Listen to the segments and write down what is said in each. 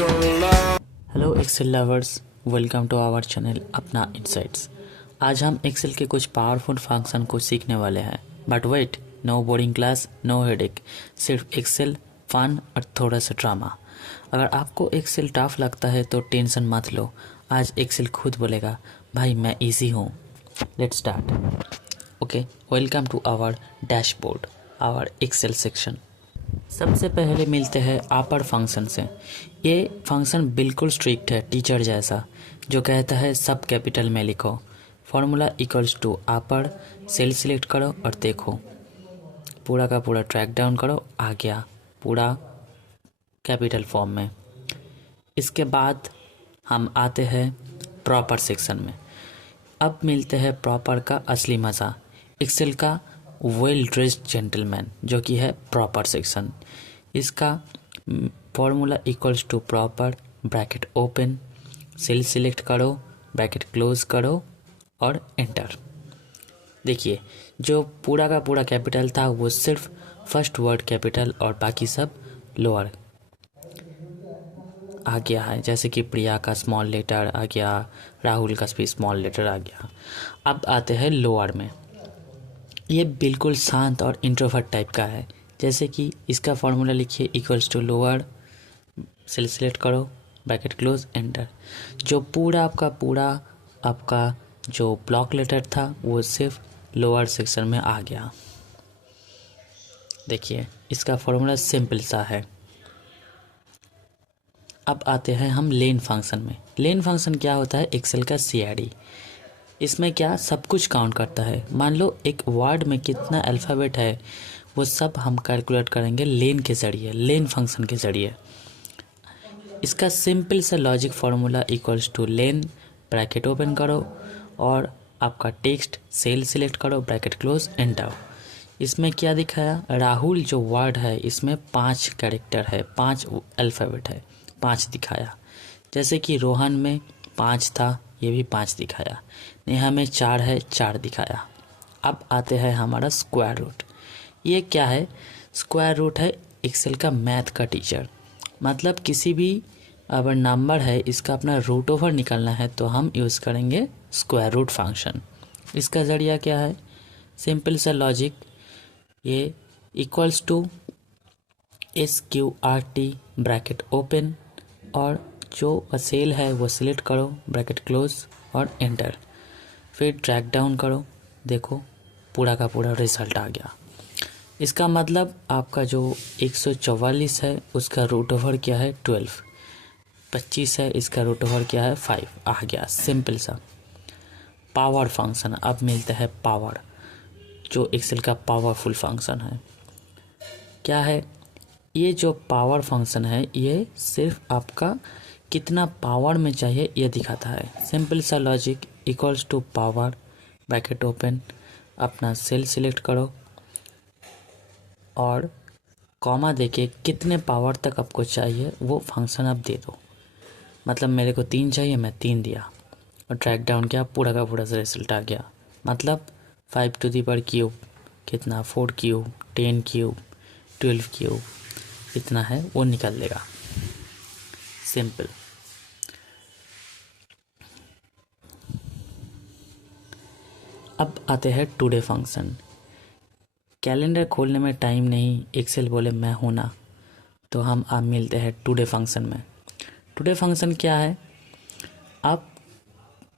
Hello Excel lovers, welcome to our channel अपना insights. आज हम एक्सेल के कुछ पावरफुल फंक्शन को सीखने वाले हैं। But wait, no boring class, no headache, सिर्फ एक्सेल, फन और थोड़ा सा ड्रामा। अगर आपको एक्सेल टफ लगता है तो टेंशन मत लो, आज एक्सेल खुद बोलेगा भाई मैं इजी हूँ। Let's start. Okay, welcome to our dashboard, our Excel section. सबसे पहले मिलते हैं अपर फंक्शन से। ये फंक्शन बिल्कुल स्ट्रिक्ट है, टीचर जैसा, जो कहता है सब कैपिटल में लिखो। Formula equals to upper, cell select करो और देखो, पूरा का पूरा ट्रैक डाउन करो, आ गया पूरा कैपिटल फॉर्म में। इसके बाद हम आते हैं प्रॉपर सेक्शन में। अब मिलते हैं प्रॉपर का असली मज़ा, एक्सेल का वेल ड्रेस्ड जेंटलमैन, जो कि है प्रॉपर सेक्शन। इसका formula equals to proper, bracket open, cell select करो, ब्रैकेट क्लोज करो और एंटर। देखिए, जो पूरा का पूरा कैपिटल था वो सिर्फ फर्स्ट वर्ड कैपिटल और बाकी सब लोअर आ गया है। जैसे कि प्रिया का स्मॉल लेटर आ गया, राहुल का भी स्मॉल लेटर आ गया। अब आते हैं लोअर में। ये बिल्कुल शांत और इंट्रोवर्ट टाइप का है। जैसे कि इसका फॉर्मूला लिखिए, equals to lower, cell select करो, ब्रैकेट क्लोज, एंटर। जो पूरा आपका जो ब्लॉक लेटर था वो सिर्फ लोअर सेक्शन में आ गया। देखिए, इसका फॉर्मूला सिंपल सा है। अब आते हैं हम लेन फंक्शन में। लेन फंक्शन क्या होता है? एक्सेल का सीआईडी। इसमें क्या सब कुछ काउंट करता है। मान लो एक वर्ड में कितना अल्फ़ाबेट है, वो सब हम कैलकुलेट करेंगे लेन के ज़रिए, लेन फंक्शन के ज़रिए। इसका सिंपल सा logic formula equals two lane, bracket open करो और आपका टेक्स्ट सेल सिलेक्ट करो, ब्रैकेट क्लोज, एंटर। इसमें क्या दिखाया? राहुल जो वर्ड है इसमें 5 कैरेक्टर है, 5 अल्फ़ाबेट है, 5 दिखाया। जैसे कि रोहन में 5 था, ये भी 5 दिखाया। नेहा में 4 है, 4 दिखाया। अब आते हैं हमारा स्क्वायर रूट। ये क्या है? स्क्वायर रूट है एक्सेल का मैथ का टीचर। मतलब किसी भी अगर नंबर है इसका अपना रूट ओवर निकालना है तो हम यूज़ करेंगे स्क्वायर रूट फंक्शन। इसका ज़रिया क्या है? सिंपल सा लॉजिक, ये equals to SQRT, bracket open और जो सेल है वो सिलेक्ट करो, ब्रैकेट क्लोज और एंटर। फिर ड्रैग डाउन करो, देखो पूरा का पूरा रिजल्ट आ गया। इसका मतलब आपका जो 144 है उसका रूट ओवर क्या है? 12। 25 है, इसका रूट ओवर क्या है? 5 आ गया। सिंपल सा पावर फंक्शन। अब मिलता है पावर, जो एक्सेल का पावरफुल फंक्शन है। क्या है ये? जो पावर फंक्शन है ये सिर्फ आपका कितना पावर में चाहिए ये दिखाता है। सिंपल सा logic, equals to power, bracket open, अपना सेल सिलेक्ट करो और कॉमा देके कितने पावर तक आपको चाहिए वो फंक्शन आप दे दो। मतलब मेरे को 3 चाहिए, मैं 3 दिया और ट्रैक डाउन किया, पूरा का पूरा रिजल्ट आ गया। मतलब 5 टू दी पावर क्यूब कितना? 4 क्यूब, 10 क्यूब, 12 क्यूब, इतना है वो निकल लेगा। सिंपल। अब आते हैं टुडे फंक्शन। कैलेंडर खोलने में टाइम नहीं, एक्सेल बोले मैं हूं ना, तो हम आप मिलते हैं टुडे फंक्शन में। टुडे फंक्शन क्या है? आप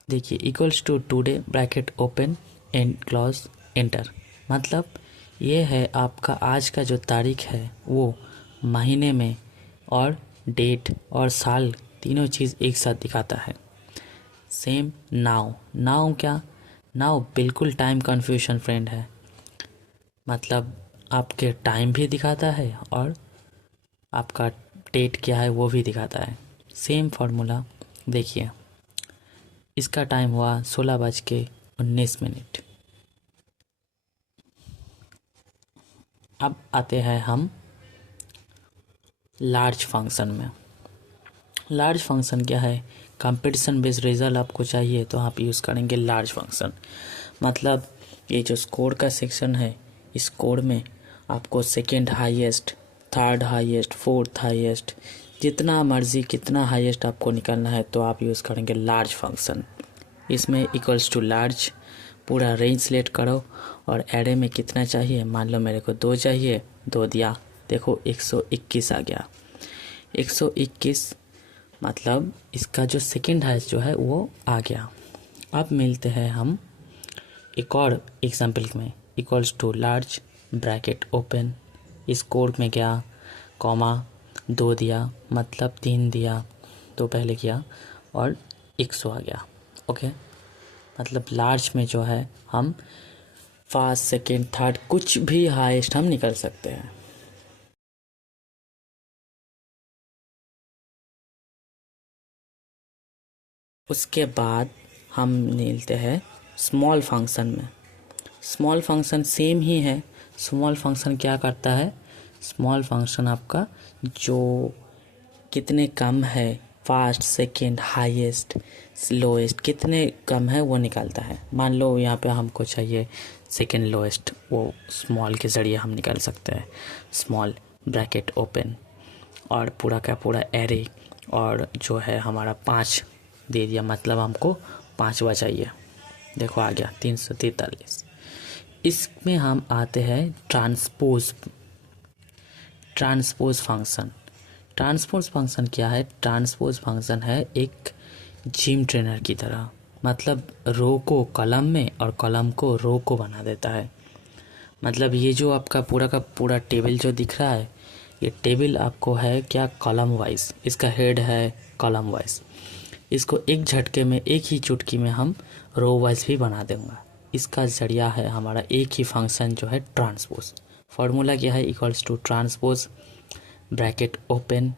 देखिए, equals to today, bracket open and close, enter. मतलब ये है आपका आज का जो तारीख है वो महीने में और डेट और साल तीनों चीज़ एक साथ दिखाता है। Same now. नाउ क्या? नाउ बिल्कुल टाइम कन्फ्यूजन फ्रेंड है। मतलब आपके टाइम भी दिखाता है और आपका डेट क्या है वो भी दिखाता है। सेम फार्मूला देखिए, इसका टाइम हुआ 16:19। अब आते हैं हम लार्ज फंक्शन में। लार्ज फंक्शन क्या है? कंपटीशन बेस्ड रिजल्ट आपको चाहिए तो आप यूज़ करेंगे लार्ज फंक्शन। मतलब ये जो स्कोर का सेक्शन है, इस स्कोर में आपको second highest, third highest, fourth highest जितना मर्ज़ी कितना हाईएस्ट आपको निकालना है तो आप यूज़ करेंगे लार्ज फंक्शन। इसमें इक्वल्स टू लार्ज पूरा रेंज सेलेक्ट करो और एरे में कितना चाहिए, मान लो मेरे को 2 चाहिए, 2 दिया, देखो 121 आ गया। 121 मतलब इसका जो सेकंड हाईएस्ट जो है वो आ गया। अब मिलते हैं हम एक और एग्जाम्पल में। Equals to large bracket open, इस कोड में गया, कॉमा 2 दिया, मतलब 3 दिया, तो पहले किया और 100 आ गया। ओके, मतलब लार्ज में जो है हम फर्स्ट सेकेंड थर्ड कुछ भी हाईएस्ट हम निकल सकते हैं। उसके बाद हम मिलते हैं स्मॉल फंक्शन में। स्मॉल फंक्शन सेम ही है। स्मॉल फंक्शन क्या करता है, स्मॉल फंक्शन आपका जो कितने कम है, फास्ट सेकेंड हाईएस्ट लोएस्ट कितने कम है वो निकालता है। मान लो यहाँ पे हमको चाहिए सेकेंड लोएस्ट, वो स्मॉल के ज़रिए हम निकाल सकते हैं। स्मॉल ब्रैकेट ओपन और पूरा का पूरा एरे, और जो है हमारा 5 दे दिया, मतलब हमको 5वां चाहिए। देखो आ गया 343। इसमें हम आते हैं ट्रांसपोज फंक्शन। ट्रांसपोज फंक्शन क्या है, ट्रांसपोज फंक्शन है एक जिम ट्रेनर की तरह, मतलब रो को कॉलम में और कॉलम को रो को बना देता है। मतलब ये जो आपका पूरा का पूरा टेबल जो दिख रहा है, ये टेबल आपको है क्या, कॉलम वाइज, इसका हेड है कॉलम वाइज। इसको एक झटके में, एक ही चुटकी में हम रो वाइज भी बना देंगे। इसका ज़रिया है हमारा एक ही फंक्शन जो है ट्रांसपोज। फार्मूला क्या है, equals to transpose bracket open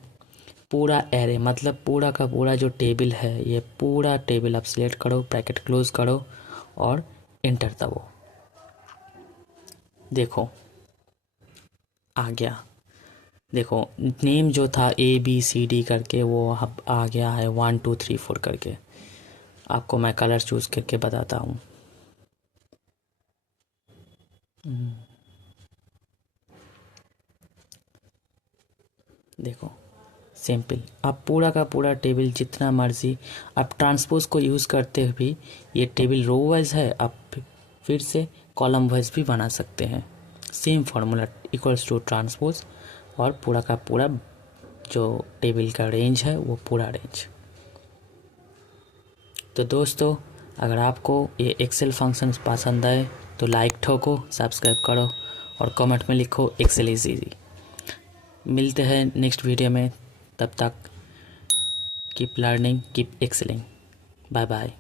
पूरा एरे, मतलब पूरा का पूरा जो टेबल है, ये पूरा टेबल आप सिलेक्ट करो, ब्रैकेट क्लोज करो और एंटर दबो। देखो आ गया। देखो नेम जो था ABCD करके वो अब आ गया है 1 2 3 4 करके। आपको मैं कलर चूज़ करके बताता हूँ। देखो सिंपल, आप पूरा का पूरा टेबल जितना मर्जी आप ट्रांसपोज को यूज़ करते हुए भी, ये टेबल रो वाइज है, आप फिर से कॉलम वाइज भी बना सकते हैं। Same formula equals to transpose और पूरा का पूरा जो टेबल का रेंज है वो पूरा रेंज। तो दोस्तों, अगर आपको ये एक्सेल फंक्शंस पसंद आए तो लाइक ठोको, सब्सक्राइब करो और कमेंट में लिखो एक्सेल इज ईजी। मिलते हैं नेक्स्ट वीडियो में, तब तक keep learning, keep excelling. Bye bye.